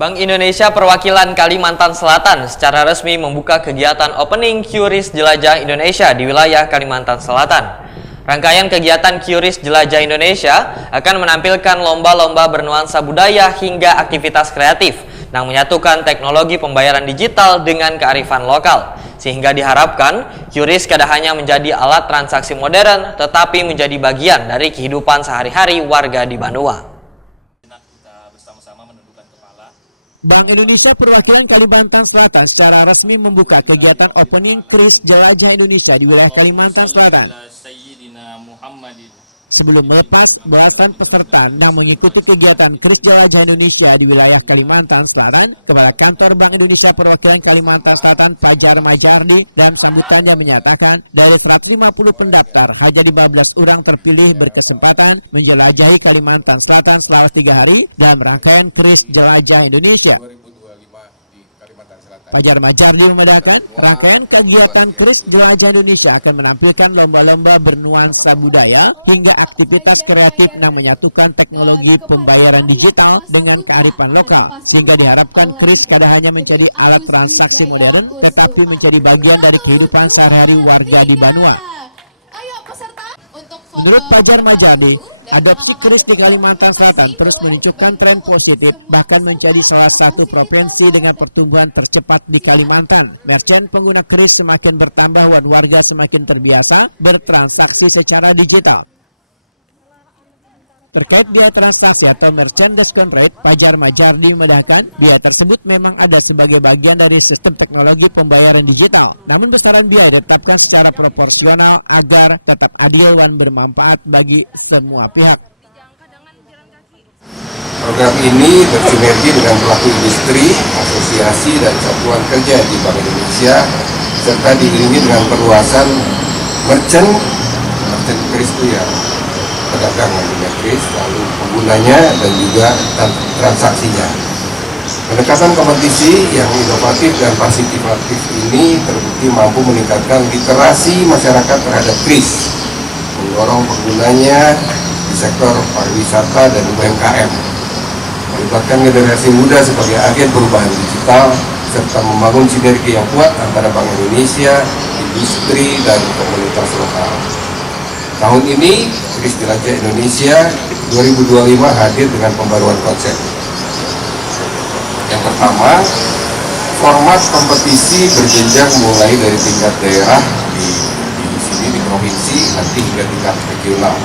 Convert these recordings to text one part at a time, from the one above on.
Bank Indonesia Perwakilan Kalimantan Selatan secara resmi membuka kegiatan opening QRIS Jelajah Indonesia di wilayah Kalimantan Selatan. Rangkaian kegiatan QRIS Jelajah Indonesia akan menampilkan lomba-lomba bernuansa budaya hingga aktivitas kreatif yang menyatukan teknologi pembayaran digital dengan kearifan lokal. Sehingga diharapkan QRIS tidak hanya menjadi alat transaksi modern, tetapi menjadi bagian dari kehidupan sehari-hari warga di Banua. Bank Indonesia Perwakilan Kalimantan Selatan secara resmi membuka kegiatan opening QRIS Jelajah Indonesia di wilayah Kalimantan Selatan. Sebelum melepas, belasan peserta yang mengikuti kegiatan QRIS Jelajah Indonesia di wilayah Kalimantan Selatan, Kepala Kantor Bank Indonesia Perwakilan Kalimantan Selatan Fajar Majardi dalam sambutannya menyatakan dari 150 pendaftar, hanya 15 orang terpilih berkesempatan menjelajahi Kalimantan Selatan selama 3 hari dalam rangkaian QRIS Jelajah Indonesia. Fajar Majardi membedakan rangkaian kegiatan QRIS Jelajah Indonesia akan menampilkan lomba-lomba bernuansa budaya hingga aktivitas kreatif yang menyatukan teknologi pembayaran digital dengan kearifan lokal, sehingga diharapkan QRIS tidak hanya menjadi alat transaksi modern, tetapi menjadi bagian dari kehidupan sehari-hari warga di Banua. Menurut Fajar Majardi, adopsi QRIS di Kalimantan Selatan terus menunjukkan tren positif, bahkan menjadi salah satu provinsi dengan pertumbuhan tercepat di Kalimantan. Merchant pengguna QRIS semakin bertambah dan warga semakin terbiasa bertransaksi secara digital. Terkait biaya transaksi atau merchant discount rate, Fajar Majardi membedakan biaya tersebut memang ada sebagai bagian dari sistem teknologi pembayaran digital. Namun besaran biaya ditetapkan secara proporsional agar tetap adil dan bermanfaat bagi semua pihak. Program ini bersinergi dengan pelaku industri, asosiasi dan satuan kerja di Bank Indonesia, serta diiringi dengan perluasan merchant QRIS itu ya, pedagang yang punya QRIS, lalu penggunanya dan juga transaksinya. Pendekatan kompetisi yang inovatif dan partisipatif ini terbukti mampu meningkatkan literasi masyarakat terhadap QRIS, mendorong penggunanya di sektor pariwisata dan UMKM, melibatkan generasi muda sebagai agen perubahan digital, serta membangun sinergi yang kuat antara Bank Indonesia, industri, dan komunitas lokal. Tahun ini, QRIS Jelajah Indonesia 2025 hadir dengan pembaruan konsep. Yang pertama, format kompetisi berjenjang mulai dari tingkat daerah di sini di provinsi, nanti hingga tingkat regional.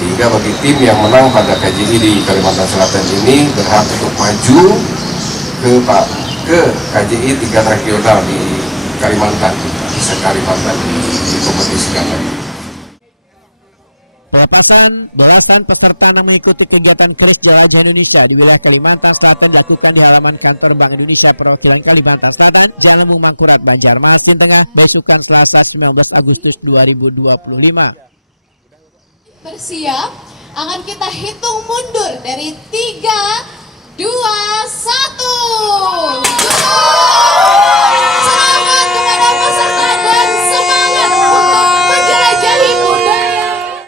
Sehingga bagi tim yang menang pada KJI di Kalimantan Selatan ini berhak untuk maju ke KJI tingkat regional di Kalimantan, bisa Kalimantan dikompetisikan lagi. Pelepasan belasan peserta yang mengikuti kegiatan QRIS Jelajah Indonesia di wilayah Kalimantan Selatan dilakukan di halaman kantor Bank Indonesia Perwakilan Kalimantan Selatan, Jalan Lembung Mangkurat, Banjarmasin Tengah, besukan Selasa 19 Agustus 2025. Bersiap, akan kita hitung mundur dari 3, 2, 1.